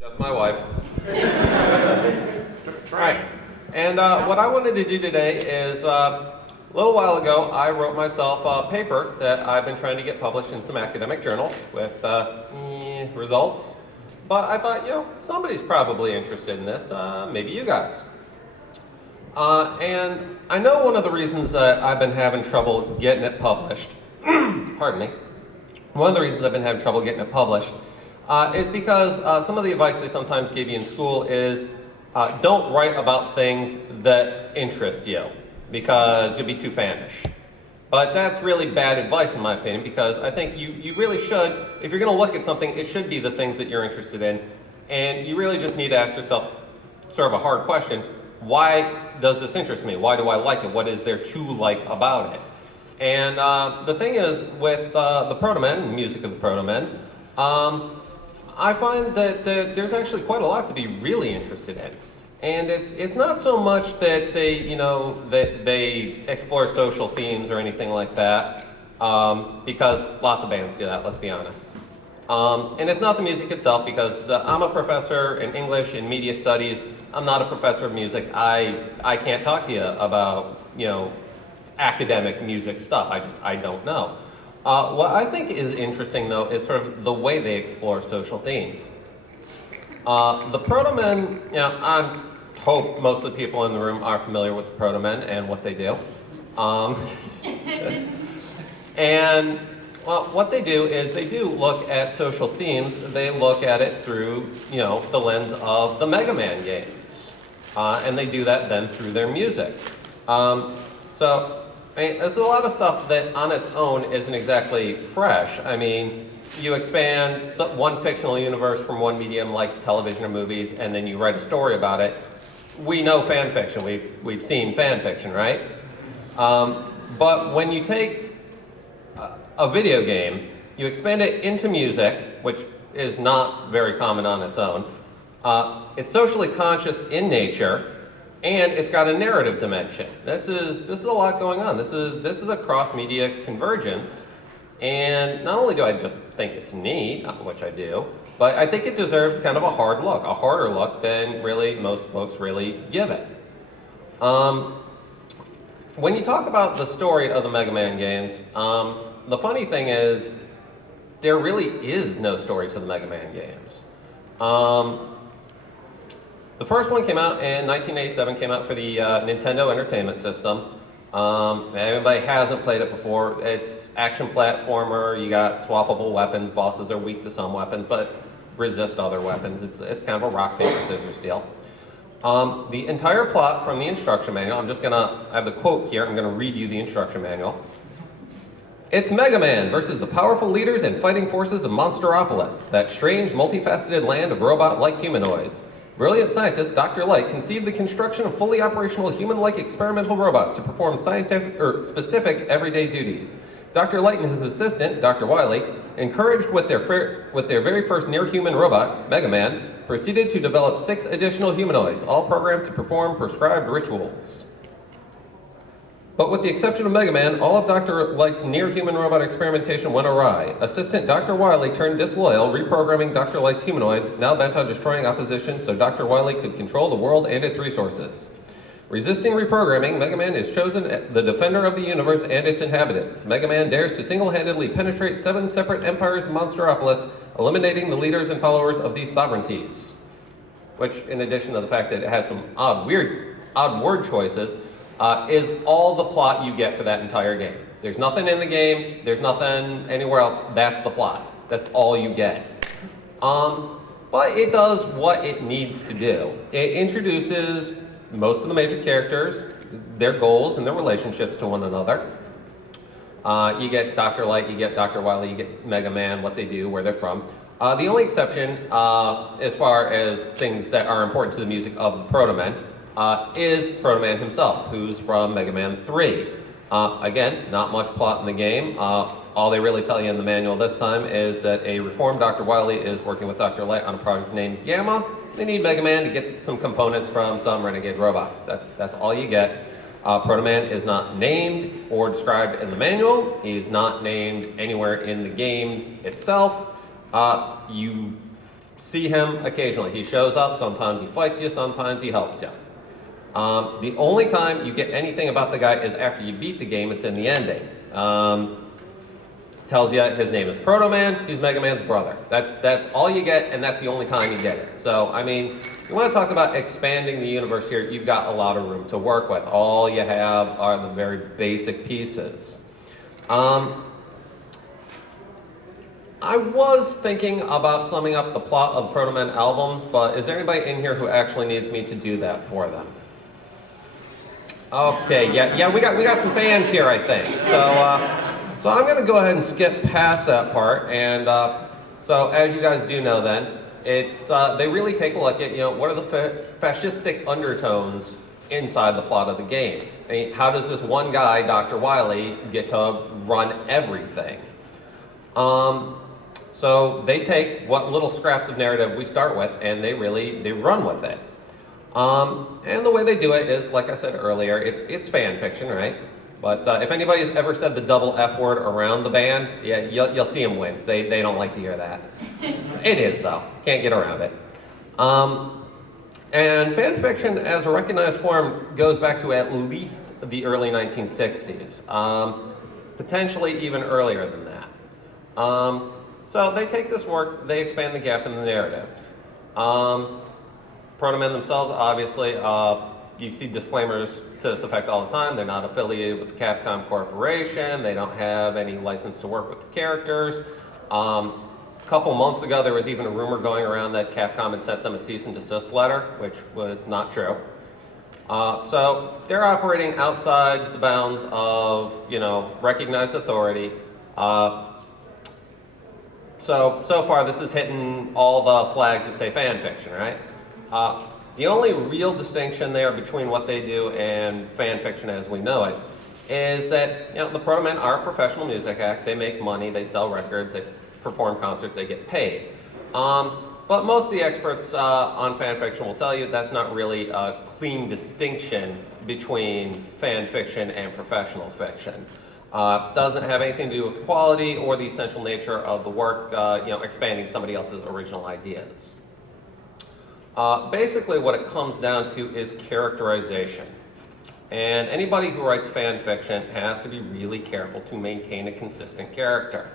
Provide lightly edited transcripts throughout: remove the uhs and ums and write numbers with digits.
Just my wife. Right. And what I wanted to do today is, a little while ago, I wrote myself a paper that I've been trying to get published in some academic journals with results. But I thought, somebody's probably interested in this, maybe you guys. And I know one of the reasons that I've been having trouble getting it published, pardon me, one of the reasons I've been having trouble getting it published is because some of the advice they sometimes give you in school is don't write about things that interest you because you'll be too fanish. But that's really bad advice in my opinion, because I think you really should, if you're going to look at something, it should be the things that you're interested in. And you really just need to ask yourself sort of a hard question. Why does this interest me? Why do I like it? What is there to like about it? And the thing is, with the Protomen, the music of the Protomen, I find that there's actually quite a lot to be really interested in. And it's not so much that they explore social themes or anything like that, because lots of bands do that, let's be honest. And it's not the music itself, because I'm a professor in English and media studies. I'm not a professor of music. I can't talk to you about, academic music stuff. I don't know. What I think is interesting, though, is sort of the way they explore social themes. The Protomen, I hope most of the people in the room are familiar with the Protomen and what they do. And well, what they do is they do look at social themes. They look at it through, the lens of the Mega Man games. And they do that then through their music. There's a lot of stuff that on its own isn't exactly fresh. I mean, you expand one fictional universe from one medium like television or movies, and then you write a story about it. We know fan fiction. We've seen fan fiction, right? But when you take a video game, you expand it into music, which is not very common on its own. It's socially conscious in nature, and it's got a narrative dimension. This is a lot going on. This is a cross-media convergence, and not only do I just think it's neat, which I do, but I think it deserves kind of a hard look, a harder look than really most folks really give it. When you talk about the story of the Mega Man games, the funny thing is there really is no story to the Mega Man games. The first one came out in 1987, came out for the Nintendo Entertainment System. If anybody hasn't played it before, it's action platformer, you got swappable weapons, bosses are weak to some weapons, but resist other weapons. It's kind of a rock, paper, scissors deal. The entire plot from the instruction manual, I have the quote here, I'm gonna read you the instruction manual. It's Mega Man versus the powerful leaders and fighting forces of Monsteropolis, that strange, multifaceted land of robot-like humanoids. Brilliant scientist Dr. Light conceived the construction of fully operational human-like experimental robots to perform scientific or specific everyday duties. Dr. Light and his assistant, Dr. Wily, encouraged with their very first near-human robot, Mega Man, proceeded to develop 6 additional humanoids, all programmed to perform prescribed rituals. But with the exception of Mega Man, all of Dr. Light's near-human robot experimentation went awry. Assistant Dr. Wily turned disloyal, reprogramming Dr. Light's humanoids, now bent on destroying opposition so Dr. Wily could control the world and its resources. Resisting reprogramming, Mega Man is chosen the defender of the universe and its inhabitants. Mega Man dares to single-handedly penetrate 7 separate empires of Monsteropolis, eliminating the leaders and followers of these sovereignties. Which, in addition to the fact that it has some odd word choices, is all the plot you get for that entire game. There's nothing in the game, there's nothing anywhere else, that's the plot. That's all you get. But it does what it needs to do. It introduces most of the major characters, their goals and their relationships to one another. You get Dr. Light, you get Dr. Wily, you get Mega Man, what they do, where they're from. The only exception, as far as things that are important to the music of the Protomen, is Protoman himself, who's from Mega Man 3. Again, not much plot in the game. All they really tell you in the manual this time is that a reformed Dr. Wily is working with Dr. Light on a project named Gamma. They need Mega Man to get some components from some renegade robots. That's all you get. Protoman is not named or described in the manual. He's not named anywhere in the game itself. You see him occasionally. He shows up, sometimes he fights you, sometimes he helps you. The only time you get anything about the guy is after you beat the game. It's in the ending. Tells you his name is Protomen, he's Mega Man's brother. That's all you get, and that's the only time you get it. So, I mean, you want to talk about expanding the universe here, you've got a lot of room to work with. All you have are the very basic pieces. I was thinking about summing up the plot of the Protomen albums, but is there anybody in here who actually needs me to do that for them? Okay, yeah, we got some fans here, I think. So I'm going to go ahead and skip past that part, and so as you guys do know then, it's they really take a look at, what are the fascistic undertones inside the plot of the game. I mean, how does this one guy, Dr. Wily, get to run everything? So they take what little scraps of narrative we start with, and they run with it. And the way they do it is, like I said earlier, it's fan fiction, right? But if anybody's ever said the double F word around the band, yeah, you'll see them wince. They don't like to hear that. It is, though. Can't get around it. And fan fiction, as a recognized form, goes back to at least the early 1960s. Potentially even earlier than that. So they take this work, they expand the gap in the narratives. Protomen themselves, obviously, you see disclaimers to this effect all the time. They're not affiliated with the Capcom Corporation. They don't have any license to work with the characters. A couple months ago, there was even a rumor going around that Capcom had sent them a cease and desist letter, which was not true. So they're operating outside the bounds of, recognized authority. So far, this is hitting all the flags that say fan fiction, right? The only real distinction there between what they do and fan fiction as we know it is that, the Protomen are a professional music act. They make money, they sell records, they perform concerts, they get paid. But most of the experts on fan fiction will tell you that's not really a clean distinction between fan fiction and professional fiction. Doesn't have anything to do with quality or the essential nature of the work, expanding somebody else's original ideas. Basically what it comes down to is characterization. And anybody who writes fan fiction has to be really careful to maintain a consistent character.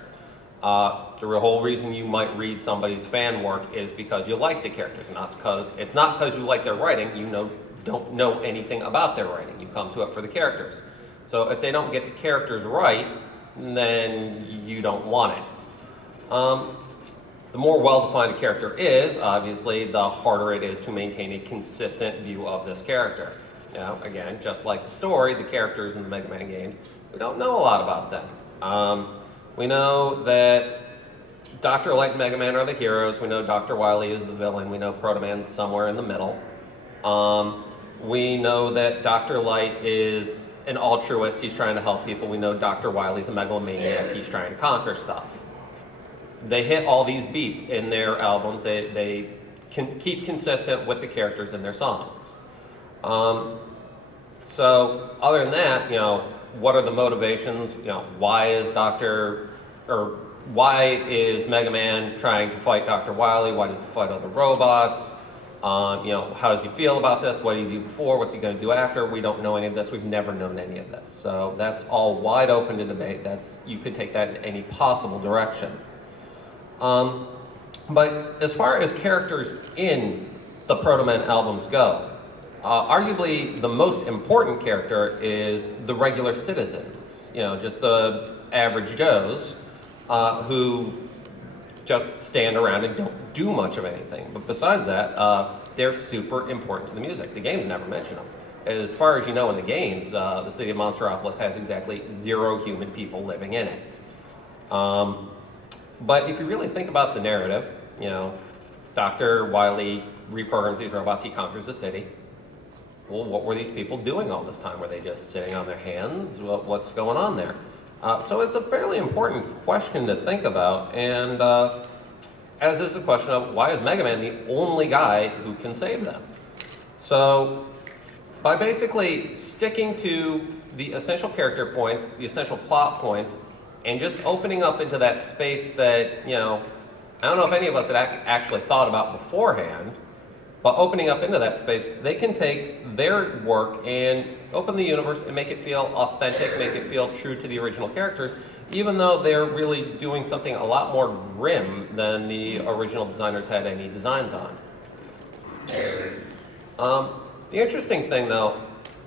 The whole reason you might read somebody's fan work is because you like the characters. It's not because you like their writing, don't know anything about their writing. You come to it for the characters. So if they don't get the characters right, then you don't want it. The more well-defined a character is, obviously, the harder it is to maintain a consistent view of this character. Again, just like the story, the characters in the Mega Man games, we don't know a lot about them. We know that Dr. Light and Mega Man are the heroes. We know Dr. Wily is the villain. We know Protoman's somewhere in the middle. We know that Dr. Light is an altruist. He's trying to help people. We know Dr. Wily's a megalomaniac. He's trying to conquer stuff. They hit all these beats in their albums. They can keep consistent with the characters in their songs. So other than that, what are the motivations? Why is Mega Man trying to fight Dr. Wily? Why does he fight other robots? How does he feel about this? What did he do before? What's he going to do after? We don't know any of this. We've never known any of this. So that's all wide open to debate. You could take that in any possible direction. But as far as characters in the Protomen albums go, arguably the most important character is the regular citizens, just the average Joes who just stand around and don't do much of anything. But besides that, they're super important to the music. The games never mention them. As far as you know in the games, the city of Monsteropolis has exactly 0 human people living in it. But if you really think about the narrative, Dr. Wily reprograms these robots, he conquers the city. Well, what were these people doing all this time? Were they just sitting on their hands? Well, what's going on there? So it's a fairly important question to think about, and as is the question of why is Mega Man the only guy who can save them? So by basically sticking to the essential character points, the essential plot points, and just opening up into that space that, I don't know if any of us had actually thought about beforehand, but opening up into that space, they can take their work and open the universe and make it feel authentic, make it feel true to the original characters, even though they're really doing something a lot more grim than the original designers had any designs on. The interesting thing, though,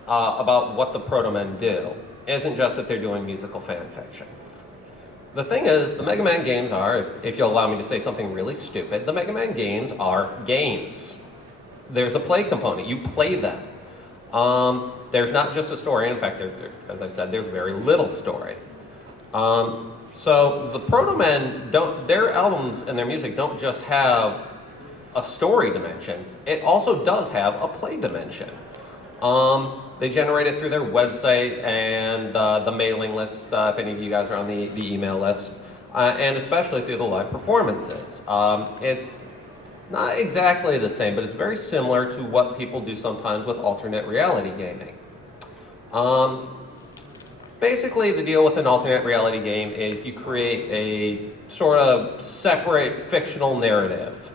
about what the Protomen do isn't just that they're doing musical fan fiction. The thing is, the Mega Man games are, if you'll allow me to say something really stupid, the Mega Man games are games. There's a play component. You play them. There's not just a story. In fact, as I said, there's very little story. So the Protomen their albums and their music don't just have a story dimension. It also does have a play dimension. They generate it through their website and the mailing list, if any of you guys are on the email list, and especially through the live performances. It's not exactly the same, but it's very similar to what people do sometimes with alternate reality gaming. Basically, the deal with an alternate reality game is you create a sort of separate fictional narrative.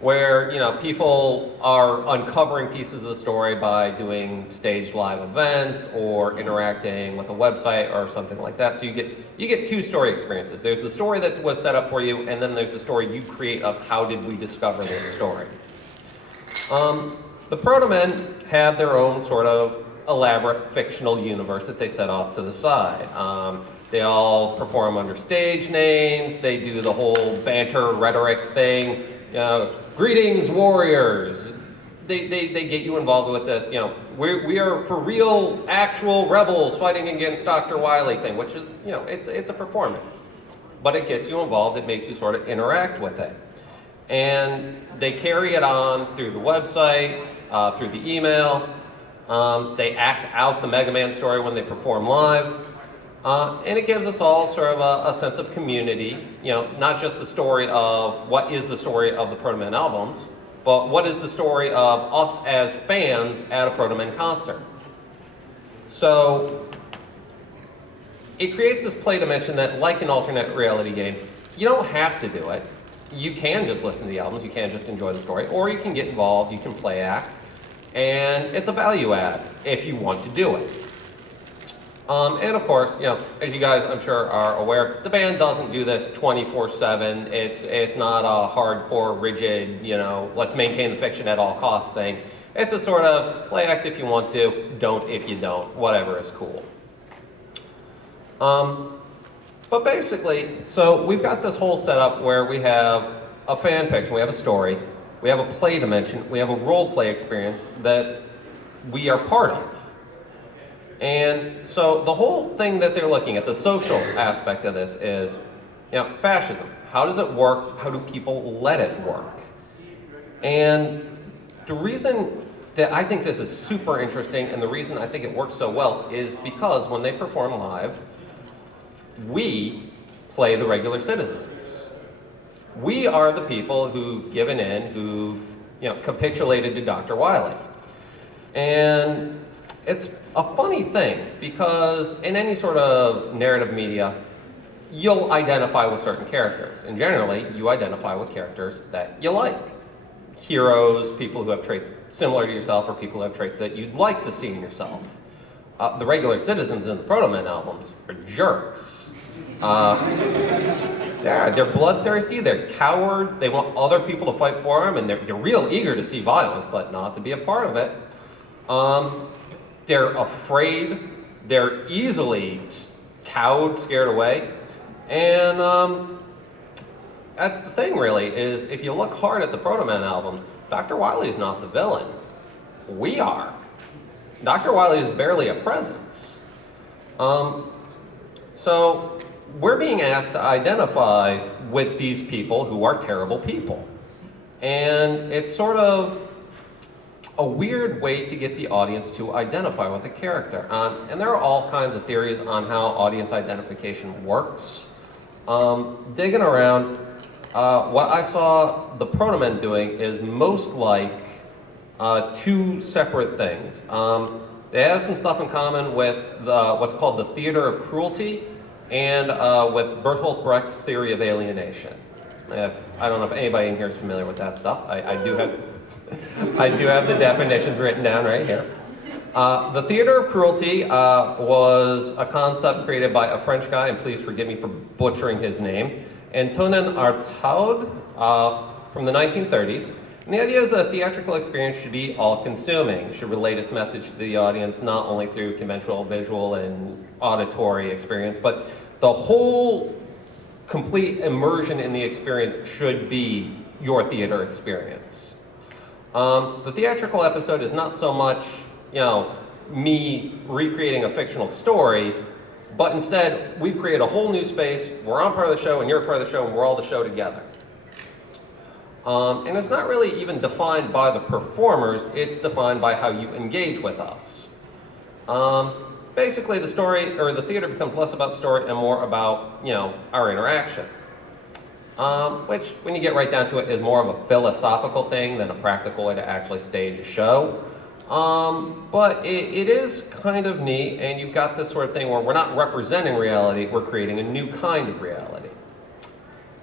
Where people are uncovering pieces of the story by doing staged live events or interacting with a website or something like that. So you get two story experiences. There's the story that was set up for you, and then there's the story you create of how did we discover this story. The Protomen have their own sort of elaborate fictional universe that they set off to the side. They all perform under stage names. They do the whole banter rhetoric thing. Greetings, warriors. They get you involved with this. We are for real, actual rebels fighting against Dr. Wily thing, which is, it's a performance, but it gets you involved. It makes you sort of interact with it, and they carry it on through the website, through the email. They act out the Mega Man story when they perform live. And it gives us all sort of a sense of community, not just the story of what is the story of the Protomen albums, but what is the story of us as fans at a Protomen concert. So it creates this play dimension that, like an alternate reality game, you don't have to do it. You can just listen to the albums, you can just enjoy the story, or you can get involved, you can play act, and it's a value add if you want to do it. And of course, as you guys I'm sure are aware, the band doesn't do this 24/7. It's not a hardcore, rigid, let's maintain the fiction at all costs thing. It's a sort of play act if you want to, don't if you don't, whatever is cool. But basically, so we've got this whole setup where we have a fan fiction, we have a story, we have a play dimension, we have a role play experience that we are part of. And so the whole thing that they're looking at, the social aspect of this is, fascism. How does it work? How do people let it work? And the reason that I think this is super interesting and the reason I think it works so well is because when they perform live, we play the regular citizens. We are the people who've given in, who've capitulated to Dr. Wily. And it's a funny thing because in any sort of narrative media, you'll identify with certain characters. And generally, you identify with characters that you like. Heroes, people who have traits similar to yourself, or people who have traits that you'd like to see in yourself. The regular citizens in the Protomen albums are jerks. They're bloodthirsty, they're cowards, they want other people to fight for them, and they're real eager to see violence, but not to be a part of it. They're afraid, they're easily cowed, scared away, and that's the thing really, is if you look hard at the Protomen albums, Dr. Wily is not the villain. We are. Dr. Wily is barely a presence. So we're being asked to identify with these people who are terrible people. And it's sort of a weird way to get the audience to identify with the character. And there are all kinds of theories on how audience identification works. Digging around, what I saw the Protomen doing is most like two separate things. They have some stuff in common with what's called the theater of cruelty, and with Bertolt Brecht's theory of alienation. I don't know if anybody in here is familiar with that stuff. I do have, I do have the definitions written down right here. The theater of cruelty was a concept created by a French guy, and please forgive me for butchering his name, Antonin Artaud, from the 1930s. And the idea is that theatrical experience should be all-consuming, should relate its message to the audience not only through conventional visual and auditory experience, but the whole complete immersion in the experience should be your theater experience. The theatrical episode is not so much, me recreating a fictional story, but instead we create a whole new space, we're on part of the show and you're part of the show and we're all the show together. And it's not really even defined by the performers, it's defined by how you engage with us. Basically the story, or the theater becomes less about story and more about, our interaction. Which, when you get right down to it, is more of a philosophical thing than a practical way to actually stage a show. But it is kind of neat, and you've got this sort of thing where we're not representing reality, we're creating a new kind of reality.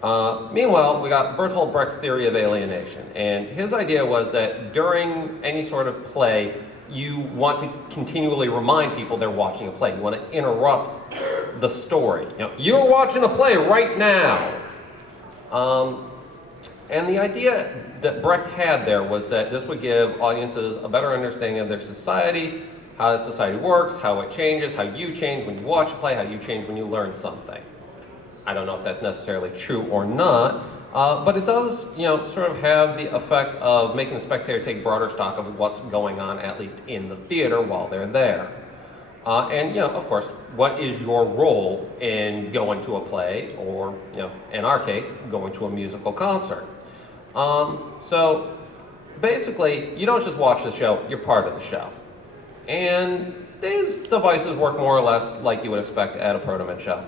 Meanwhile, we got Bertolt Brecht's theory of alienation, and his idea was that during any sort of play, you want to continually remind people they're watching a play. You want to interrupt the story. You're watching a play right now. And the idea that Brecht had there was that this would give audiences a better understanding of their society, how society works, how it changes, how you change when you watch a play, how you change when you learn something. I don't know if that's necessarily true or not, but it does, sort of have the effect of making the spectator take broader stock of what's going on, at least in the theater, while they're there. And, of course, what is your role in going to a play, or, in our case, going to a musical concert? So, basically, you don't just watch the show, you're part of the show. And these devices work more or less like you would expect at a Protomen show.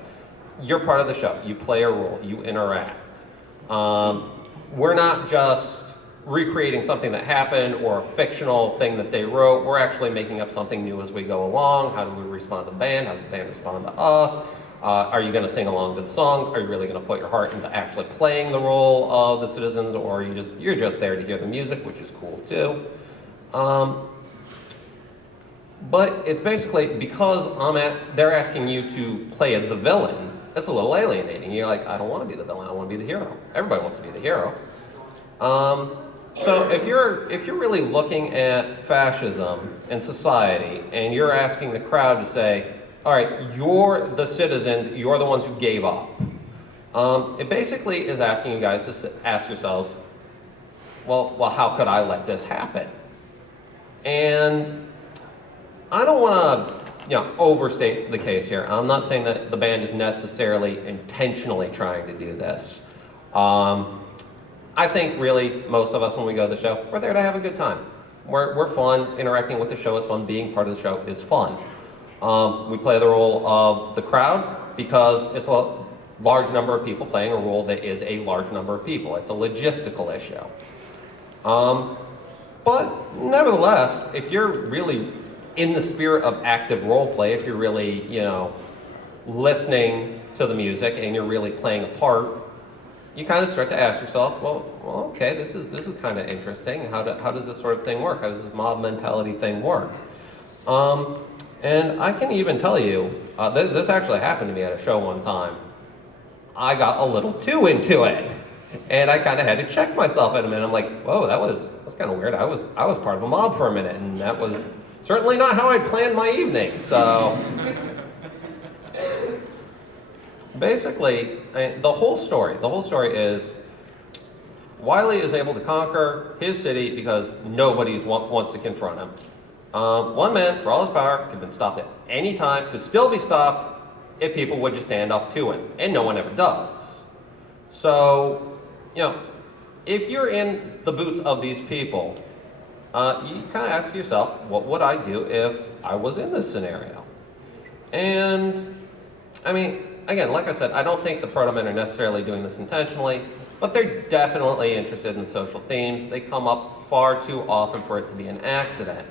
You're part of the show. You play a role. You interact. We're not just recreating something that happened or a fictional thing that they wrote. We're actually making up something new as we go along. How do we respond to the band? How does the band respond to us? Are you going to sing along to the songs? Are you really going to put your heart into actually playing the role of the citizens, or are you're just there to hear the music, which is cool too. But it's basically because they're asking you to play the villain. It's a little alienating. You're like, I don't want to be the villain. I want to be the hero. Everybody wants to be the hero. So if you're really looking at fascism and society, and you're asking the crowd to say, all right, you're the citizens, you're the ones who gave up. It basically is asking you guys to ask yourselves, well, how could I let this happen? And I don't want to overstate the case here. I'm not saying that the band is necessarily intentionally trying to do this. I think really most of us when we go to the show, we're there to have a good time. We're fun, interacting with the show is fun, being part of the show is fun. We play the role of the crowd because it's a large number of people playing a role that is a large number of people. It's a logistical issue. But nevertheless, if you're really in the spirit of active role play, if you're really, listening to the music and you're really playing a part, you kind of start to ask yourself, well, okay, this is kind of interesting. How does this sort of thing work? How does this mob mentality thing work? And I can even tell you, this actually happened to me at a show one time. I got a little too into it, and I kind of had to check myself in a minute. I'm like, whoa, that's kind of weird. I was part of a mob for a minute, and that was certainly not how I'd planned my evening. So basically, the whole story is Wiley is able to conquer his city because nobody wants to confront him. One man, for all his power, could have been stopped at any time, could still be stopped if people would just stand up to him, and no one ever does. So, if you're in the boots of these people, you kind of ask yourself, what would I do if I was in this scenario? And, I mean, again, like I said, I don't think the Protomen are necessarily doing this intentionally, but they're definitely interested in social themes. They come up far too often for it to be an accident.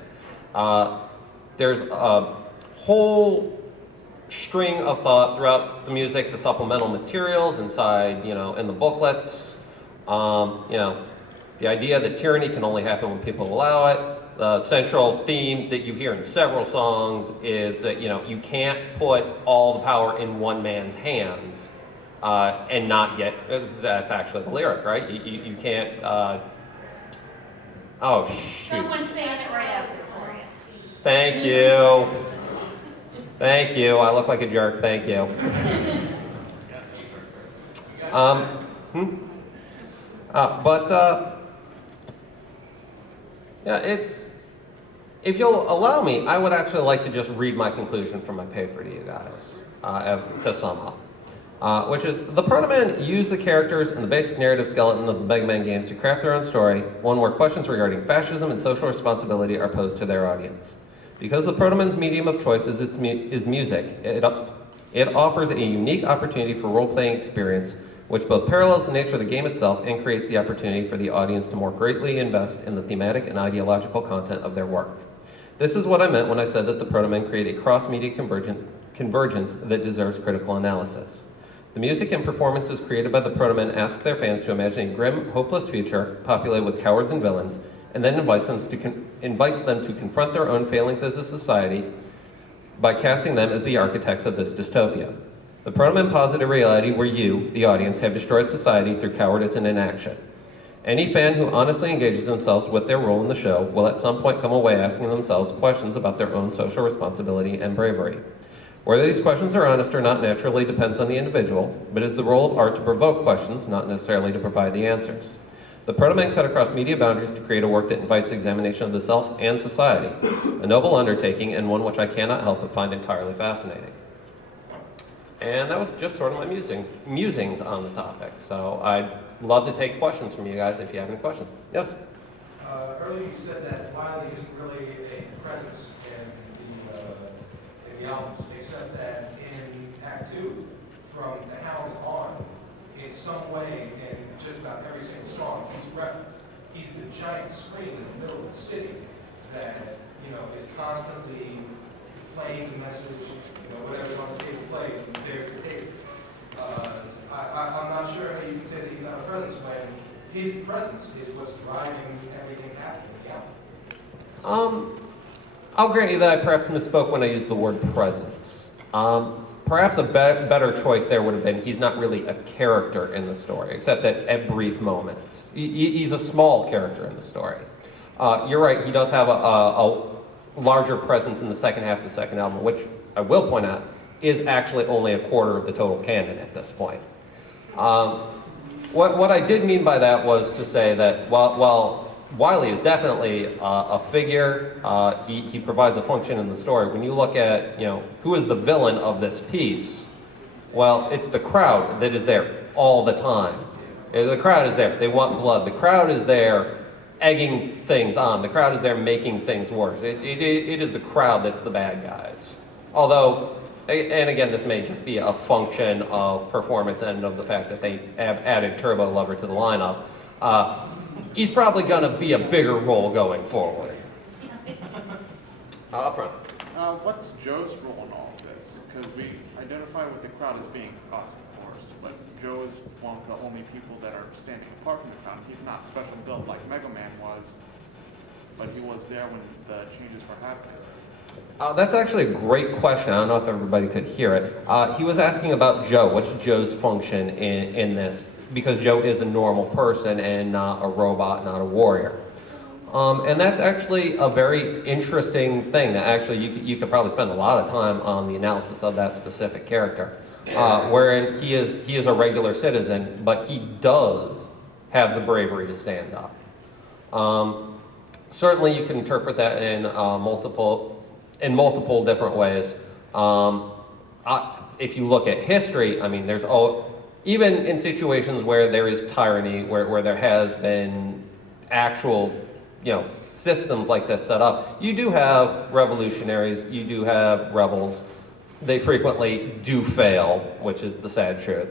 There's a whole string of thought throughout the music, the supplemental materials inside, in the booklets. The idea that tyranny can only happen when people allow it. The central theme that you hear in several songs is that, you can't put all the power in one man's hands and not get, that's actually the lyric, right? You can't, oh shoot. Someone's saying it right after for you. Thank you. Thank you. I look like a jerk. Thank you. If you'll allow me, I would actually like to just read my conclusion from my paper to you guys, to sum up. Which is, the Protomen use the characters and the basic narrative skeleton of the Mega Man games to craft their own story, one where questions regarding fascism and social responsibility are posed to their audience. Because the Protomen's medium of choice is music, it offers a unique opportunity for role-playing experience, which both parallels the nature of the game itself and creates the opportunity for the audience to more greatly invest in the thematic and ideological content of their work. This is what I meant when I said that the Protomen create a cross-media convergence that deserves critical analysis. The music and performances created by the Protomen ask their fans to imagine a grim, hopeless future populated with cowards and villains, and then invites them to confront their own failings as a society by casting them as the architects of this dystopia. The Protomen posit a reality where you, the audience, have destroyed society through cowardice and inaction. Any fan who honestly engages themselves with their role in the show will at some point come away asking themselves questions about their own social responsibility and bravery. Whether these questions are honest or not naturally depends on the individual, but it is the role of art to provoke questions, not necessarily to provide the answers. The Protomen cut across media boundaries to create a work that invites examination of the self and society, a noble undertaking and one which I cannot help but find entirely fascinating. And that was just sort of my musings on the topic. So I'd love to take questions from you guys if you have any questions. Yes? Earlier you said that Wiley isn't really a presence in the albums, except that in Act 2, from The Hounds on, in some way, in just about every single song, he's referenced. He's the giant screen in the middle of the city that, is constantly playing the message, whatever's on the table plays, and there's the tape. I'm not sure how you can say that he's not a presence when his presence is what's driving everything happening in the album. I'll grant you that I perhaps misspoke when I used the word presence. Perhaps a better choice there would have been he's not really a character in the story, except that at brief moments. He's a small character in the story. You're right, he does have a larger presence in the second half of the second album, which I will point out is actually only a quarter of the total canon at this point. What I did mean by that was to say that while Wiley is definitely a figure, he provides a function in the story. When you look at, who is the villain of this piece, well, it's the crowd that is there all the time. The crowd is there. They want blood. The crowd is there egging things on. The crowd is there making things worse. It is the crowd that's the bad guys. Although, and again, this may just be a function of performance and of the fact that they have added Turbo Lover to the lineup. He's probably going to be a bigger role going forward. Up front. What's Joe's role in all of this? Because we identify with the crowd as being us, of course, but Joe is one of the only people that are standing apart from the crowd. He's not special built like Mega Man was, but he was there when the changes were happening. That's actually a great question. I don't know if everybody could hear it. He was asking about Joe. What's Joe's function in this? Because Joe is a normal person and not a robot, not a warrior. And that's actually a very interesting thing that actually you could probably spend a lot of time on the analysis of that specific character. Wherein he is a regular citizen, but he does have the bravery to stand up. Certainly you can interpret that in multiple different ways. If you look at history, I mean, even in situations where there is tyranny, where there has been actual, systems like this set up, you do have revolutionaries, you do have rebels. They frequently do fail, which is the sad truth.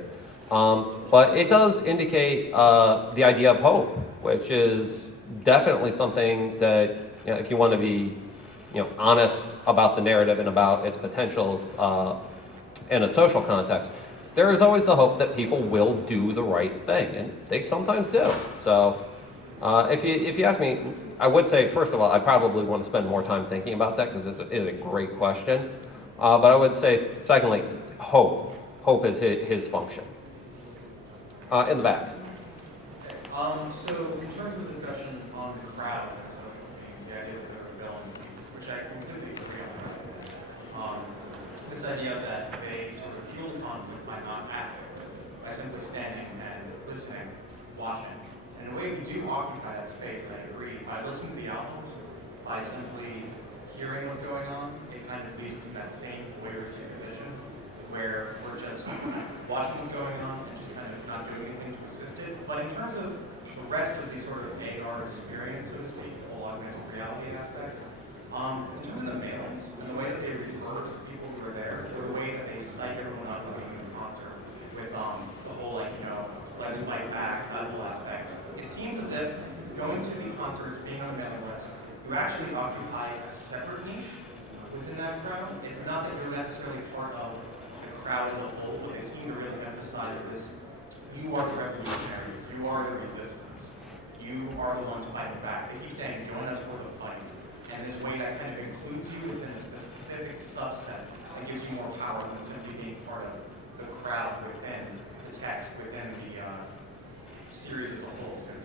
But it does indicate the idea of hope, which is definitely something that, if you want to be honest about the narrative and about its potentials, in a social context, there is always the hope that people will do the right thing, and they sometimes do. So, if you ask me, I would say, first of all, I probably want to spend more time thinking about that because it's a great question. But I would say, secondly, hope. Hope is his function. In the back. So in terms of discussion on the crowd, so the idea that they're a villain piece, which I completely agree on. This idea that they sort of fuel conflict by not acting, by simply standing and listening, watching. And in a way, we do occupy that space, and I agree. By listening to the albums, by simply hearing what's going on, it kind of leaves us in that same voyeuristic position where we're just watching what's going on and just kind of not doing anything to assist it. But in terms of the rest of the sort of AR experience, so to speak, the whole augmented reality aspect, in terms of the males, and the way that they refer to people who are there, or the way that they psych everyone up when being in concert, with the whole, like, let's fight back, that whole aspect, it seems as if going to the concerts, being on the mailing list, you actually occupy a separate niche within that crowd. It's not that you're necessarily part of the crowd as a whole, but they seem to really emphasize this. You are the revolutionaries. You are the resistance. You are the ones fighting back. They keep saying, join us for the fight. And this way that kind of includes you within a specific subset and gives you more power than simply being part of the crowd within the text, within the series as a whole, so to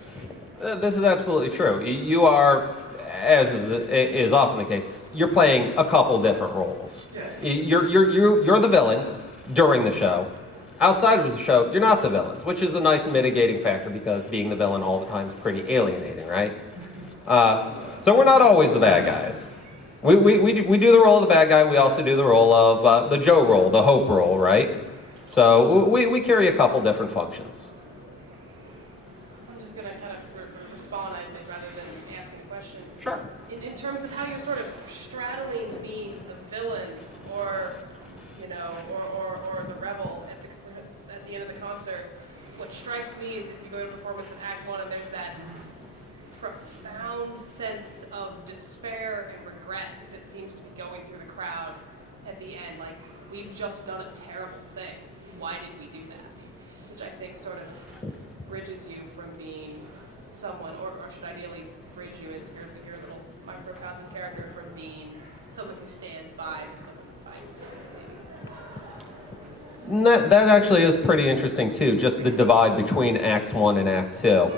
speak. This is absolutely true. You are, as is often the case, you're playing a couple different roles. Yeah. You're the villains during the show. Outside of the show, you're not the villains, which is a nice mitigating factor because being the villain all the time is pretty alienating, right? So we're not always the bad guys. We do the role of the bad guy. We also do the role of the Joe role, the hope role, right? So we carry a couple different functions. I'm just going to kind of respond, I think, rather than ask a question. Sure. In terms of how you're sort of straddling being the villain or, or the rebel at the end of the concert, what strikes me is if you go to a performance in Act 1 and there's that profound sense of despair and regret that seems to be going through the crowd at the end, like, we've just done a terrible thing. Why did we do that? Which I think sort of bridges you from being someone, or should ideally bridge you as your little microcosm character from being someone who stands by and someone who fights. That actually is pretty interesting too, just the divide between Acts 1 and Act 2.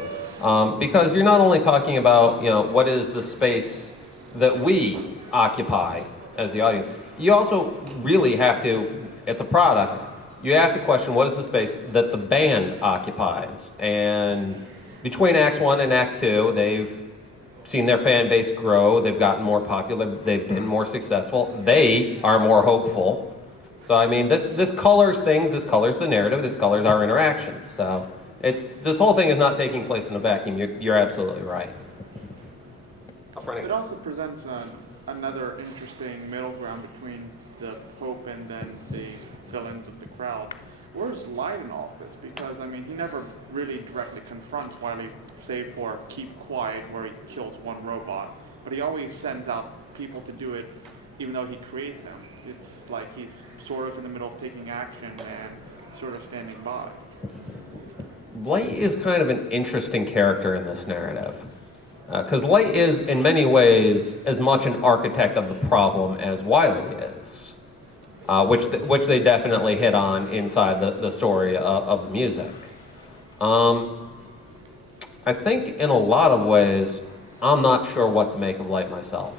Because you're not only talking about, what is the space that we occupy as the audience, you also really have to, it's a product, you have to question what is the space that the band occupies. And between Acts 1 and Act 2, they've seen their fan base grow, they've gotten more popular, they've been more successful, they are more hopeful. So I mean, this colors things, this colors the narrative, this colors our interactions. So this whole thing is not taking place in a vacuum. You're absolutely right. It also presents another interesting middle ground between the Pope and then the villains of the crowd. Where's Light in all of this? Because, I mean, he never really directly confronts Wiley, save for Keep Quiet, where he kills one robot. But he always sends out people to do it, even though he creates them. It's like he's sort of in the middle of taking action and sort of standing by. Light is kind of an interesting character in this narrative. Because Light is, in many ways, as much an architect of the problem as Wiley is. Which they definitely hit on inside the story of the music. I think in a lot of ways, I'm not sure what to make of Light myself.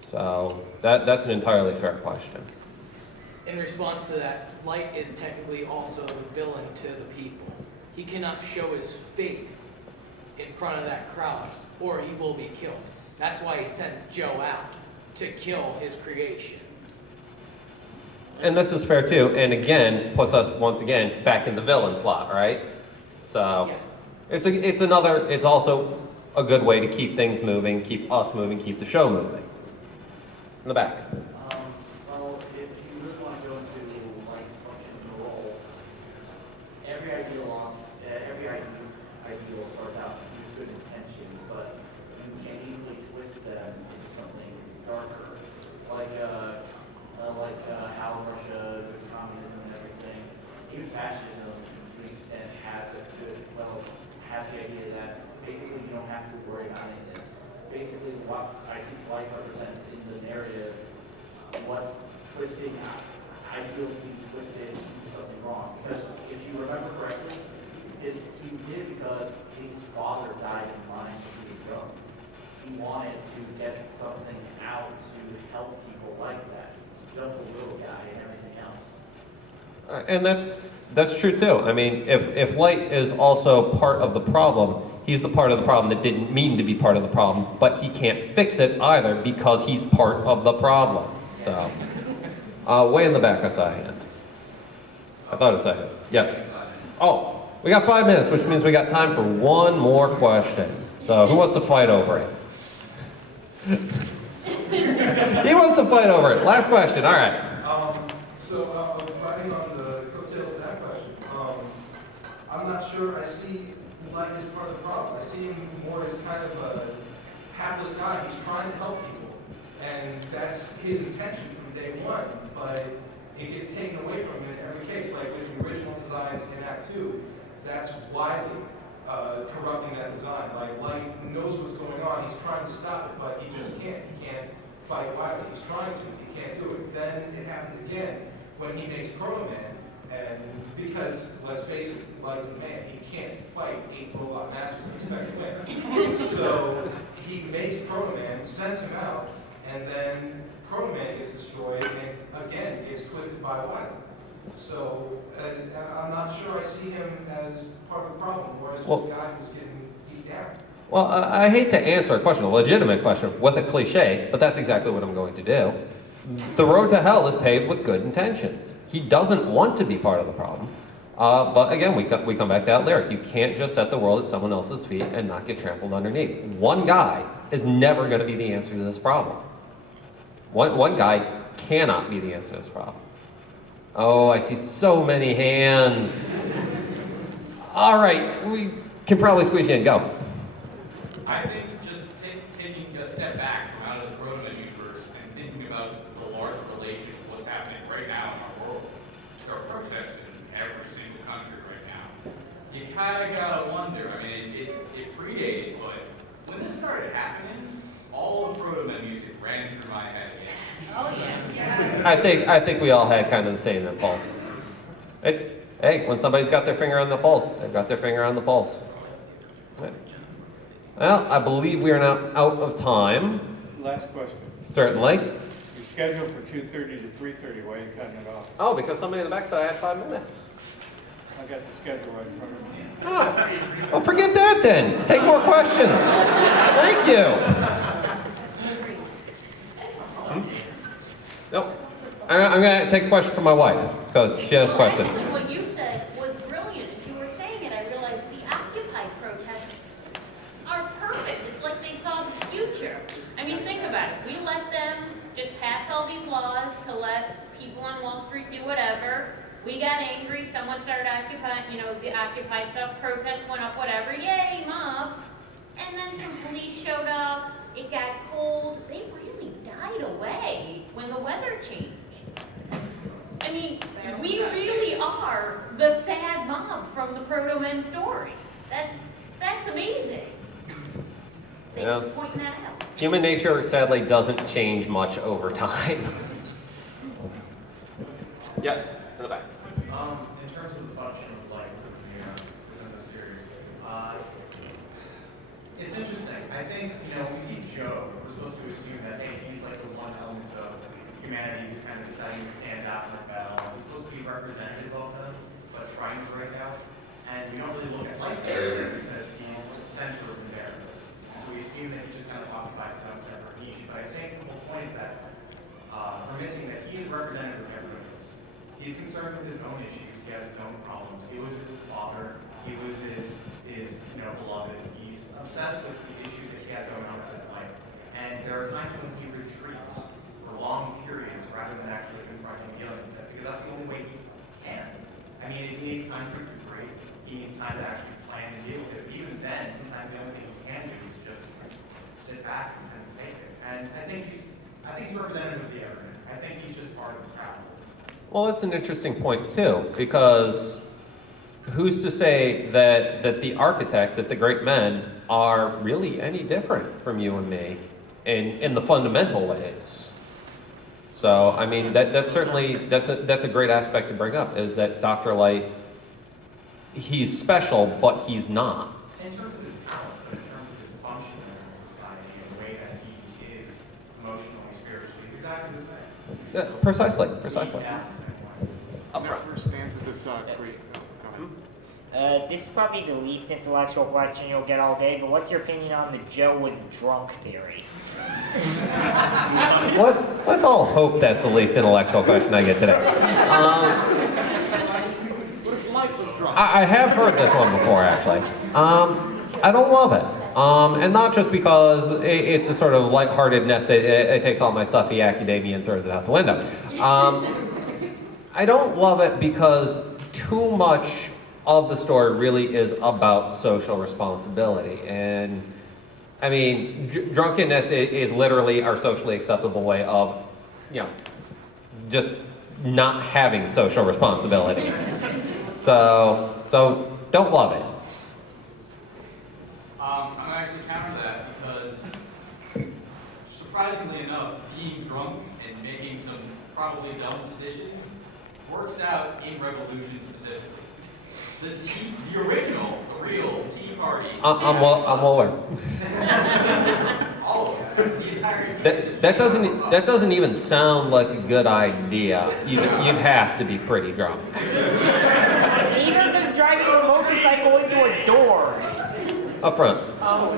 So that's an entirely fair question. In response to that, Light is technically also the villain to the people. He cannot show his face in front of that crowd, or he will be killed. That's why he sends Joe out to kill his creation. And this is fair too, and again, puts us once again back in the villain slot, right? So Yes. it's also a good way to keep things moving, keep us moving, keep the show moving. In the back. Well, if you really want to go into Light's function and role, every ideal are about good intentions, but you can easily twist them into something darker, like how Russia have to worry about anything. Basically, what I think light represents in the narrative, what twisting, I feel being twisted to do something wrong. Because if you remember correctly, he did it because his father died in line when he was young. He wanted to get something out to help people like that, just the little guy and everything else. And that's true too. I mean, if Light is also part of the problem, he's the part of the problem that didn't mean to be part of the problem, but he can't fix it either because he's part of the problem. So, way in the back, I saw a hand. I thought I saw a hand. Yes. Oh, we got 5 minutes, which means we got time for one more question. So, who wants to fight over it? He wants to fight over it. Last question. All right. Riding on the coattails of that question, I'm not sure I see Light as part of the problem. I see him more as kind of a hapless guy. He's trying to help people, and that's his intention from day one, but it gets taken away from him in every case. Like with the original designs in Act 2, that's Wiley corrupting that design. Like Light knows what's going on. He's trying to stop it, but he just can't. He can't fight Wiley. He's trying to. He can't do it. Then it happens again when he makes Protomen, and because, let's face it, Light's a man, he can't fight 8 robot masters and expect to win. So he makes Protomen, sends him out, and then Protomen gets destroyed, and again gets twisted by Wiley. So I'm not sure I see him as part of the problem, or as just a guy who's getting beat down. Well, I hate to answer a question, a legitimate question, with a cliche, but that's exactly what I'm going to do. The road to hell is paved with good intentions. He doesn't want to be part of the problem. But again, we come back to that lyric. You can't just set the world at someone else's feet and not get trampled underneath. One guy is never going to be the answer to this problem. One guy cannot be the answer to this problem. Oh, I see so many hands. All right, we can probably squeeze you in. Go. I think just taking a step back from out of the Protomen universe and thinking about the larger relation of what's happening right now in our world. There are protests in every single country right now. You kind of gotta wonder. I mean, it predated, but when this started happening, all of Protomen music ran through my head again. Oh, yeah. I think we all had kind of the same impulse. Hey, when somebody's got their finger on the pulse, they've got their finger on the pulse. Well, I believe we are now out of time. Last question. Certainly. You're scheduled for 2:30 to 3:30. Why are you cutting it off? Oh, because somebody in the back said I had 5 minutes. I got the schedule right in front of me. Ah, well, forget that then. Take more questions. Thank you. Nope. I'm going to take a question from my wife because she has a question. Actually, what you said was brilliant. As you were saying it, I realized the Occupy protests are perfect. It's like they saw the future. I mean, think about it. We let them just pass all these laws to let people on Wall Street do whatever. We got angry. Someone started occupying, the Occupy stuff. Protests went up, whatever. Yay, mob. And then some police showed up. It got cold. They really died away when the weather changed. I mean, we really are the sad mob from the Protomen story. That's amazing. Thanks Yeah. for pointing that out. Human nature, sadly, doesn't change much over time. Yes, in the back. In terms of the function of light within the series, it's interesting. I think, when we see Joe, we're supposed to assume that, hey, he's like the one element of humanity who's kind of deciding to stand out and rebel. He's supposed to be representative of them, but trying to break out. And we don't really look at light because he's the center of the narrative. So we assume that he just kind of occupies his own separate niche. But I think the whole point is that we're missing that he is representative of everyone else. He's concerned with his own issues. He has his own problems. He loses his father. He loses his beloved. He's obsessed with the issues that he has going on in his life. And there are times when he retreats for long periods rather than actually confronting and dealing with it, because that's the only way he can. I mean, he needs time to recuperate. He needs time to actually plan and deal with it. But even then, sometimes the only thing he can do is just sit back and take it. And I think he's representative of the everyman. I think he's just part of the crowd. Well, that's an interesting point, too, because who's to say that the architects, that the great men, are really any different from you and me in the fundamental ways. So, I mean, that's certainly, that's a great aspect to bring up, is that Dr. Light, he's special, but he's not. In terms of his talents, but in terms of his function in society and the way that he is emotionally, spiritually, he's exactly the same. He's Yeah, still- precisely. he's the same way. Never stands with this, great, go ahead. This is probably the least intellectual question you'll get all day, but what's your opinion on the Joe was drunk theory? Let's all hope that's the least intellectual question I get today. I have heard this one before, actually. I don't love it. And not just because it's a sort of lightheartedness that it takes all my stuffy academia and throws it out the window. I don't love it because too much of the story really is about social responsibility. And I mean, drunkenness is literally our socially acceptable way of, you know, just not having social responsibility. So don't love it. I'm actually counter that because, surprisingly enough, being drunk and making some probably dumb decisions works out in revolution specifically. The original, the real Tea Party. I'm well aware. All of it, the entire. That doesn't even sound like a good idea. You'd have to be pretty drunk. Neither does driving a motorcycle into a door. Up front. On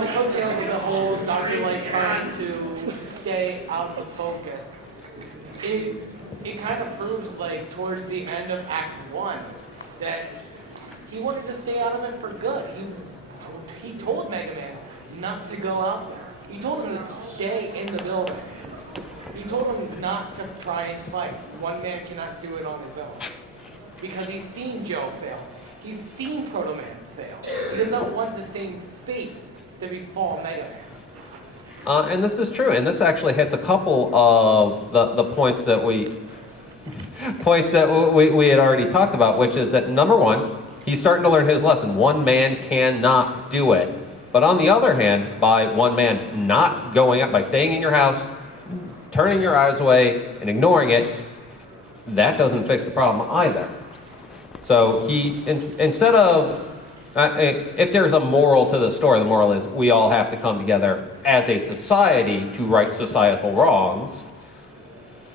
the coattails of the whole Dr. Light trying to stay out of focus, it kind of proves, like, towards the end of Act 1, that he wanted to stay out of it for good. He told Mega Man not to go out there. He told him to stay in the building. He told him not to try and fight. One man cannot do it on his own. Because he's seen Joe fail. He's seen Protoman fail. He does not want the same fate to befall Mega Man. And this is true, and this actually hits a couple of the points that we had already talked about, which is that number one, he's starting to learn his lesson. One man cannot do it. But on the other hand, by one man not going out, by staying in your house, turning your eyes away and ignoring it, that doesn't fix the problem either. So he, instead of, if there's a moral to the story, the moral is we all have to come together as a society to right societal wrongs.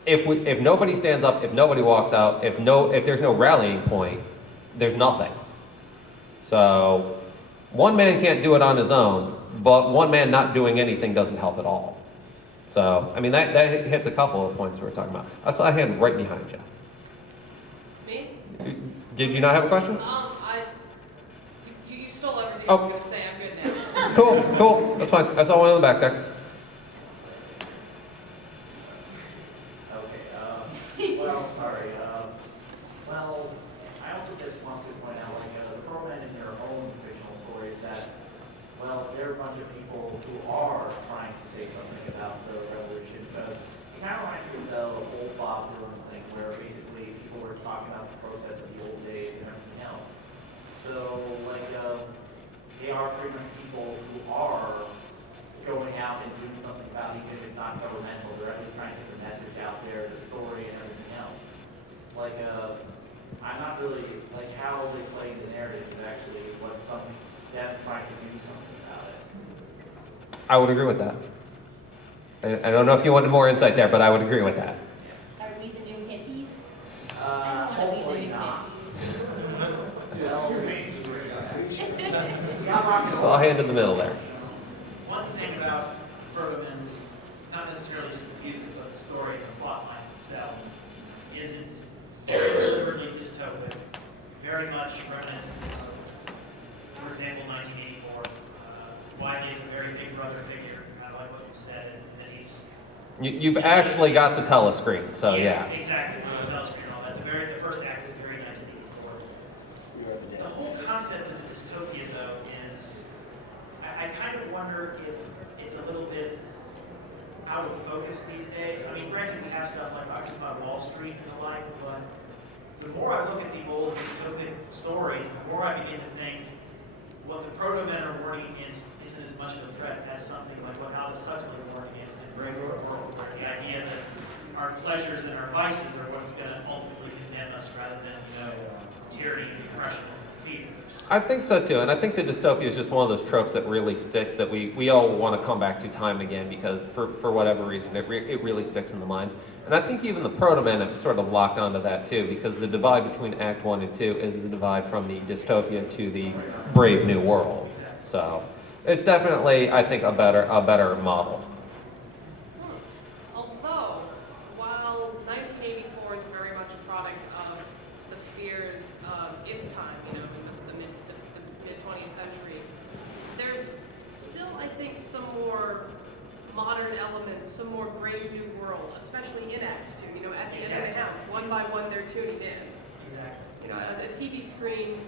If nobody stands up, if nobody walks out, if there's no rallying point, there's nothing. So one man can't do it on his own, but one man not doing anything doesn't help at all. So, I mean, that hits a couple of points we're talking about. I saw a hand right behind you. Me? Did you not have a question? You stole everything Oh. I was gonna say. I'm good now. Cool. That's fine. I saw one in the back there. Okay, well, sorry, well, I also just want to point out, like, the Protomen in their own fictional stories that, well, they're a bunch of people who are trying to say something about the revolution, because it kind of reminds me of the old Bob Dylan thing, where basically people were talking about the protests of the old days and everything else. So, like, they are pretty much people who are going out and doing something about it, even if it's not governmental. They're at least trying to get the message out there, the story and everything else. Like, I'm not really, like, how they play the narrative is actually what something, them trying to do something about it. I would agree with that. I don't know if you wanted more insight there, but I would agree with that. Are we the new hippies? I don't wanna be the Hopefully new not. So I'll hand in the middle there. One thing about Protomen's, not necessarily just the music, but the story and the plot line itself, is it's very deliberately dystopic, very much reminiscent of, for example, 1984. Wiley is a very big brother figure, kind of like what you said, and he's... You've actually got the telescreen, so yeah. Exactly, the telescreen and all that. The first act is very 1984. The whole concept of the dystopia, though, is, I kind of wonder if it's a little bit out of focus these days. I mean, granted, we have stuff like Occupy Wall Street and the like, but the more I look at the old dystopic stories, the more I begin to think what the Protomen are warning against isn't as much of a threat as something like what Aldous Huxley warned against in the regular world, where the idea that our pleasures and our vices are what's going to ultimately condemn us rather than, tyranny and oppression of fears. I think so too, and I think the dystopia is just one of those tropes that really sticks, that we all want to come back to time and again, because for whatever reason, it really sticks in the mind. And I think even the Protomen have sort of locked onto that too, because the divide between Act 1 and 2 is the divide from the dystopia to the brave new world. So it's definitely, I think, a better model. Although, while 1984 is very much a product of the fears of its time, the mid-20th century, there's still, I think, some more modern elements, some more brave new world, especially in Act 2, at the end of the house. One by one, they're tuning in. Exactly. A TV screen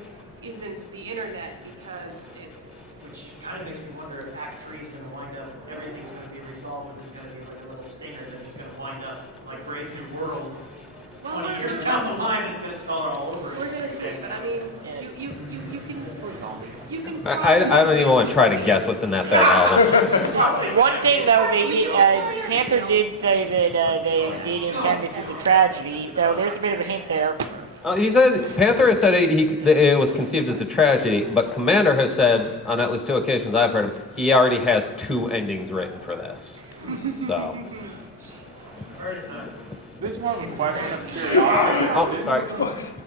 isn't the internet because it's... Which kind of makes me wonder if Act 3 is going to wind up, everything's going to be resolved, and there's going to be like a little stinger that's going to wind up like Brave New World. 20 years down the line, it's going to spell it all over. We're going to see, but I mean, you can... I don't even want to try to guess what's in that third album. One thing though, Panther did say that they did intend this as a tragedy, so there's a bit of a hint there. He said, Panther has said it was conceived as a tragedy, but Commander has said, on at least 2 occasions I've heard him, he already has 2 endings written for this. So. This is more of a question of curiosity. Oh, sorry.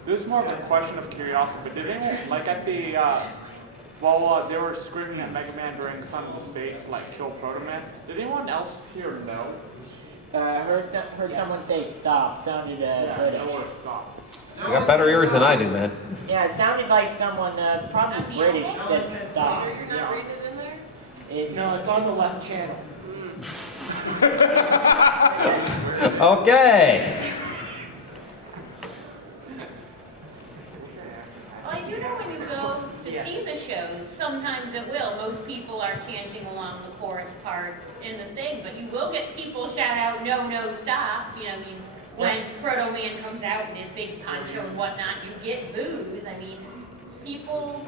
This is more of a question of curiosity, but did anyone, like at the, while they were screaming at Mega Man during Son of the Fate to like kill Protomen, did anyone else hear no? Heard someone say stop. Sounded British. No or stop. You got better ears than I do, man. Yeah, it sounded like someone, probably British, said stop. You're not reading it in there? No, it's on the left channel. Okay. Well, I do know when you go to see the shows, sometimes it will. Most people are chanting along the chorus parts in the thing, but you will get people shout out, no, no, stop. When Protoman comes out in his big poncho and whatnot, you get boos. I mean, people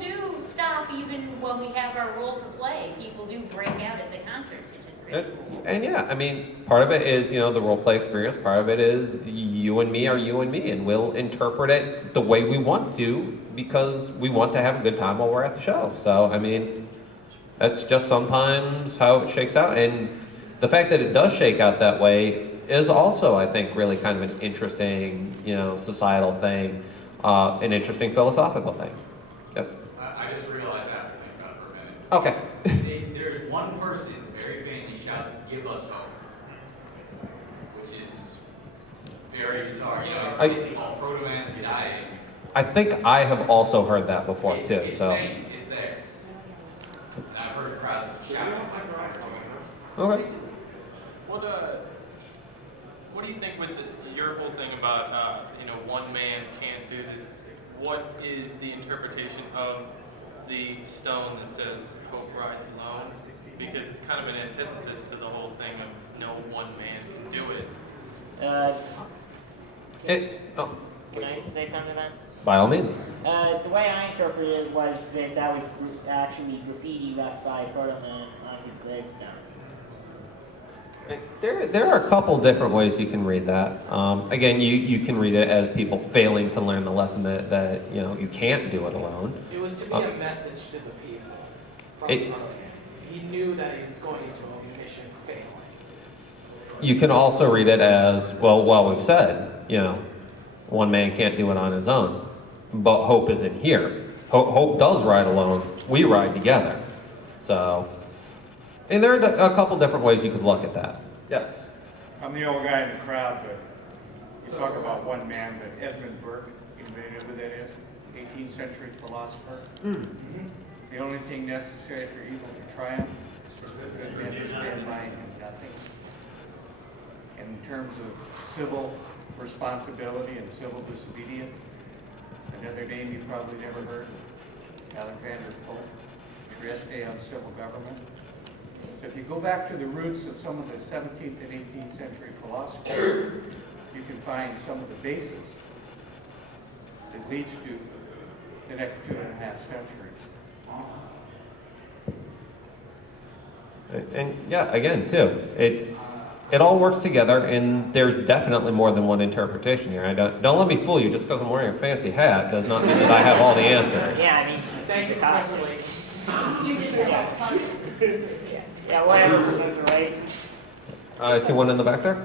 do stop even when we have our role to play. People do break out at the concert, which is great. Part of it is, the role play experience. Part of it is you and me are you and me, and we'll interpret it the way we want to because we want to have a good time while we're at the show. So, that's just sometimes how it shakes out. And the fact that it does shake out that way is also, I think, really kind of an interesting, societal thing, an interesting philosophical thing. Yes? I just realized after thinking about it for a minute. Okay. There's one person very faintly shouts, "Give us hope," which is very bizarre. It's called Protoman's dying. I think I have also heard that before, too. It's So. faint, it's there. And I've heard crowds shouting like Okay. What do you think with your whole thing about, one man can't do this? What is the interpretation of the stone that says hope rides alone? Because it's kind of an antithesis to the whole thing of no one man can do it. Can I say something then? By all means. The way I interpreted it was that was actually graffiti left by Protoman on his gravestone. There are a couple different ways you can read that. Again, you can read it as people failing to learn the lesson that you can't do it alone. It was to be a message to the people. From Protoman. He knew that he was going into a mission failing. You can also read it as, well, we've said, one man can't do it on his own, but hope is in here. Hope does ride alone. We ride together. So, and there are a couple different ways you could look at that. Yes? I'm the old guy in the crowd, but you talk about one man, but Edmund Burke, anybody know who that is? 18th century philosopher. The only thing necessary for evil to triumph is for good men to stand by and do nothing. In terms of civil responsibility and civil disobedience, another name you probably never heard, Alexander Pope, Treatise on Civil Government. So if you go back to the roots of some of the 17th and 18th century philosophers, you can find some of the basis that leads to the next 2.5 centuries. And yeah, again, too, it all works together, and there's definitely more than one interpretation here. Don't let me fool you. Just because I'm wearing a fancy hat does not mean that I have all the answers. Yeah, I mean, Thank you, Professor Lee. You did that. yeah, whatever, Professor Wright. I see one in the back there.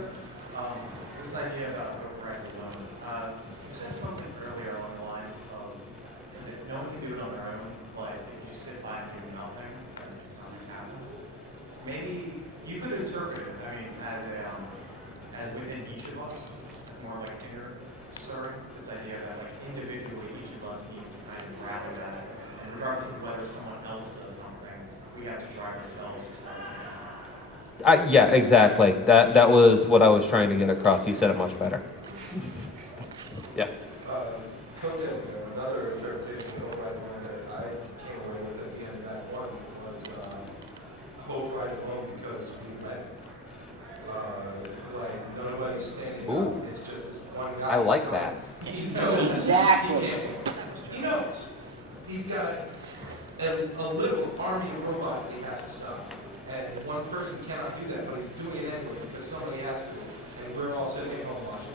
This idea about overrides alone, you said something earlier along the lines of, is it no one can do it on their own, but if you sit by and do nothing, then nothing happens. Maybe you could interpret it, I mean, as within each of us, as more like inner stirring, this idea that like individually each of us needs to kind of grapple at it, and regardless of whether someone else does something, we have to drive ourselves to something. Yeah, exactly. That was what I was trying to get across. You said it much better. Yes. Another interpretation of hope right alone that I came away with at the end of that one was hope right alone because we let it. Like nobody's standing Ooh. up. It's just this one guy. I like that. He knows. Exactly. He can't. He knows. He's got a little army of robots that he has to stop. And one person cannot do that, but he's doing it anyway because somebody has to. And we're all sitting at home watching.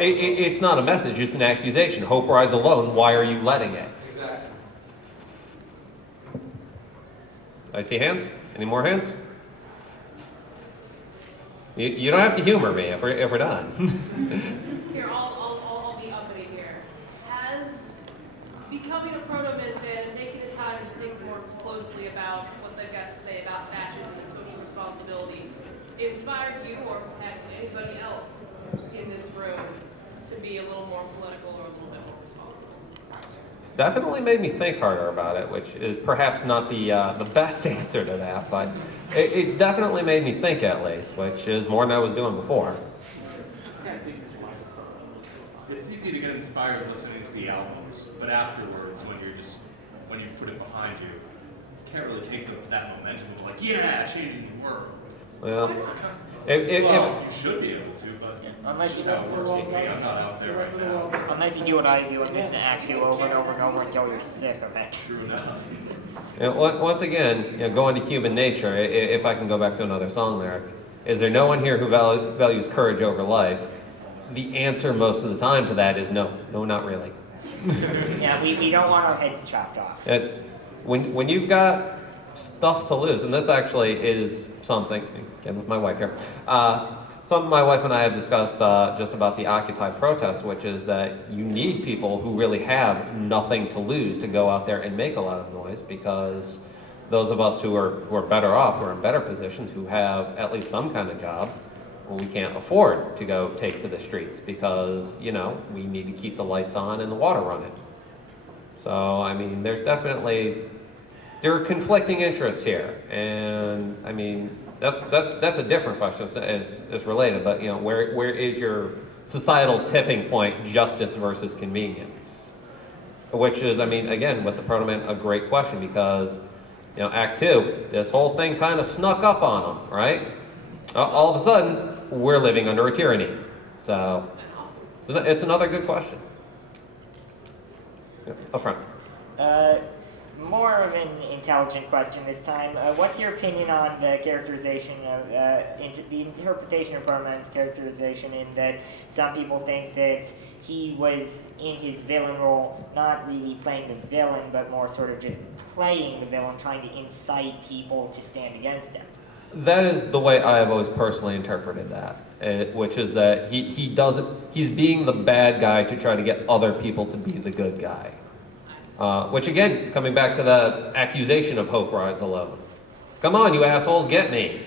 It's not a message, it's an accusation. Hope rise alone, why are you letting it? Exactly. I see hands. Any more hands? You don't have to humor me if we're done. Here, I'll be uppity here. Has becoming a Protomen fan and taking the time to think more closely about what they've got to say about fascism and social responsibility inspired you, or perhaps anybody else in this room, to be a little more political or a little bit more responsible? It's definitely made me think harder about it, which is perhaps not the best answer to that, but it's definitely made me think at least, which is more than I was doing before. It's easy to get inspired listening to the albums, but afterwards, when you put it behind you, you can't really take that momentum of like, yeah, changing the world. Well, Well, you should be able to, but Unless it's you just how it works with me. I'm not out there right now. Unless you do what I do and listen to Act 2 over and over and over until you're sick of it. True enough. once again, going to human nature, if I can go back to another song lyric, is there no one here who values courage over life? The answer most of the time to that is no, not really. Yeah, we don't want our heads chopped off. It's when you've got stuff to lose, and this actually is something, again with my wife here, something my wife and I have discussed just about the Occupy protests, which is that you need people who really have nothing to lose to go out there and make a lot of noise, because those of us who are better off, who are in better positions, who have at least some kind of job, well, we can't afford to go take to the streets because, we need to keep the lights on and the water running. So, I mean, there are conflicting interests here, and I mean, that's a different question. It's related, but where is your societal tipping point, justice versus convenience? Which is, I mean, again, with the Protomen, a great question, because Act 2, this whole thing kind of snuck up on them, right? All of a sudden, we're living under a tyranny. So it's another good question. Up front. More of an intelligent question this time. What's your opinion on the characterization of the interpretation of Protomen's characterization, in that some people think that he was in his villain role, not really playing the villain, but more sort of just playing the villain, trying to incite people to stand against him? That is the way I have always personally interpreted that, which is that he's being the bad guy to try to get other people to be the good guy. Which again, coming back to the accusation of hope rides alone. Come on, you assholes, get me.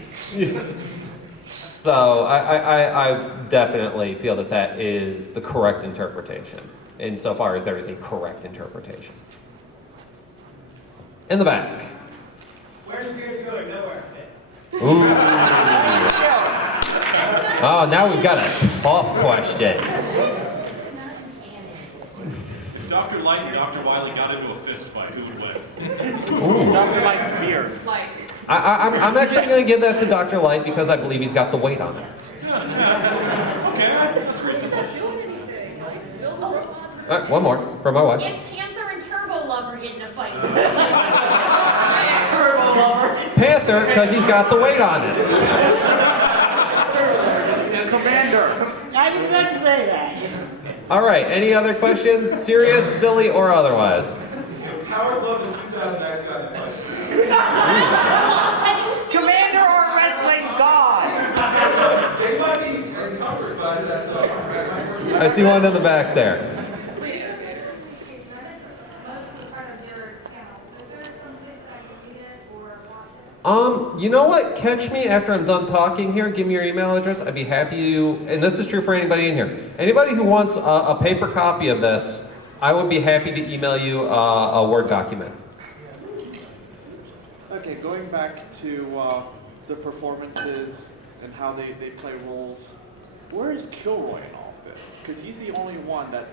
So I definitely feel that is the correct interpretation, insofar as there is a correct interpretation. In the back. Where's Pierce going? Nowhere. Ooh. Oh, now we've got a tough question. If Dr. Light and Dr. Wiley got into a fist fight, who would win? Ooh. Dr. Light's beard. I'm actually going to give that to Dr. Light because I believe he's got the weight on him. Okay, that's reasonable. All right, one more from my wife. If Panther and Turbo Lover get in a fight. Panther, because he's got the weight on it. And Commander. I was about to say that. All right, any other questions? Serious, silly, or otherwise? Howard Love in 2000 actually got in a fight. Commander or wrestling god? They might be encumbered by that though. I see one in the back there. You know what? Catch me after I'm done talking here. Give me your email address. I'd be happy to, and this is true for anybody in here. Anybody who wants a paper copy of this, I would be happy to email you a Word document. Okay, going back to the performances and how they play roles, where is Kilroy in all of this? Because he's the only one that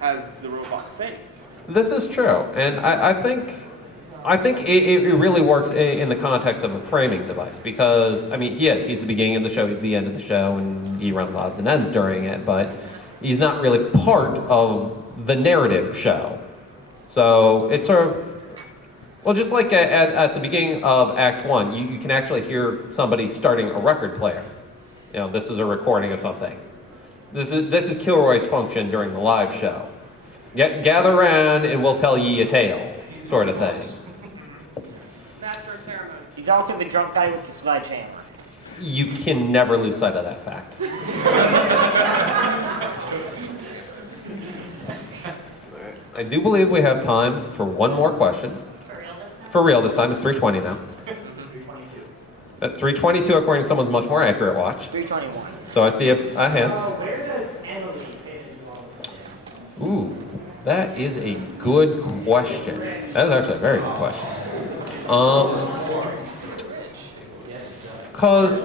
has the robot face. This is true, and I think it really works in the context of a framing device because, I mean, he's the beginning of the show, he's the end of the show, and he runs odds and ends during it, but he's not really part of the narrative show. So it's sort of, well, just like at the beginning of Act 1, you can actually hear somebody starting a record player. You know, this is a recording of something. This is Kilroy's function during the live show. Gather around and we'll tell ye a tale, sort of thing. He's also the drunk guy with the sledgehammer. You can never lose sight of that fact. I do believe we have time for one more question. For real this time. It's 3:20 now. 3:22 according to someone's much more accurate watch. 321. So I see if I have. Where does Emily fit into all of this? Ooh, that is a good question. That is actually a very good question. Because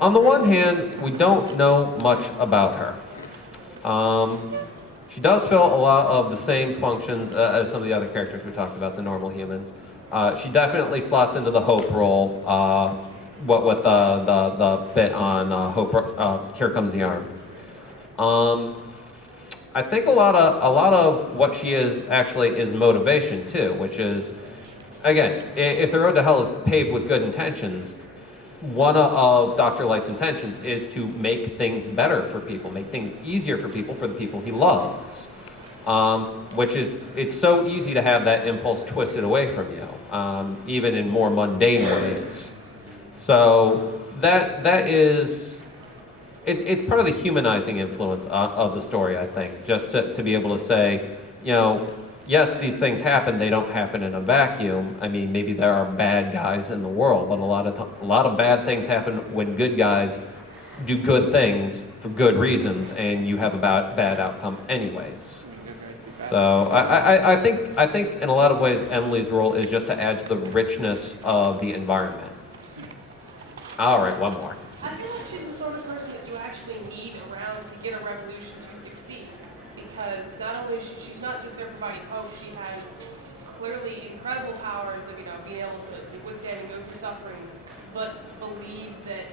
on the one hand, we don't know much about her. She does fill a lot of the same functions as some of the other characters we talked about, the normal humans. She definitely slots into the Hope role, what with the bit on Hope, Here Comes the Arm. I think a lot of what she is actually is motivation too, which is, again, if the road to hell is paved with good intentions, one of Dr. Light's intentions is to make things better for people, make things easier for the people he loves. Which is, it's so easy to have that impulse twisted away from you, even in more mundane ways. So that is, it's part of the humanizing influence of the story, I think, just to be able to say, you know, yes, these things happen, they don't happen in a vacuum. I mean, maybe there are bad guys in the world, but a lot of bad things happen when good guys do good things for good reasons, and you have a bad outcome anyways. So I think in a lot of ways Emily's role is just to add to the richness of the environment. All right, one more. I feel like she's the sort of person that you actually need around to get a revolution to succeed. Because not only she's not just there providing hope, she has clearly incredible powers of, you know, being able to withstand and go through suffering, but believe that,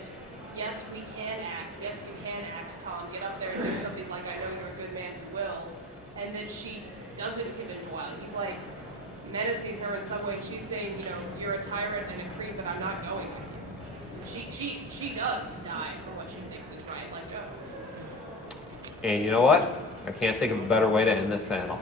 yes, we can act, yes, you can act, Tom, get up there and do something like, I know you're a good man who will. And then she doesn't give in to while. He's like menacing her in some way. She's saying, you know, you're a tyrant and a creep, but I'm not going with you. She does die for what she thinks is right, like Joe. And you know what? I can't think of a better way to end this panel.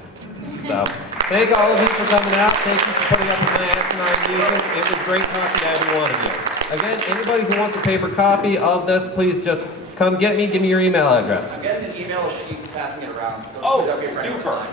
So, thank all of you for coming out. Thank you for putting up with my asinine music. It was great talking to every one of you. Again, anybody who wants a paper copy of this, please just come get me. Give me your email address. Get an email sheet, passing it around. Oh, super.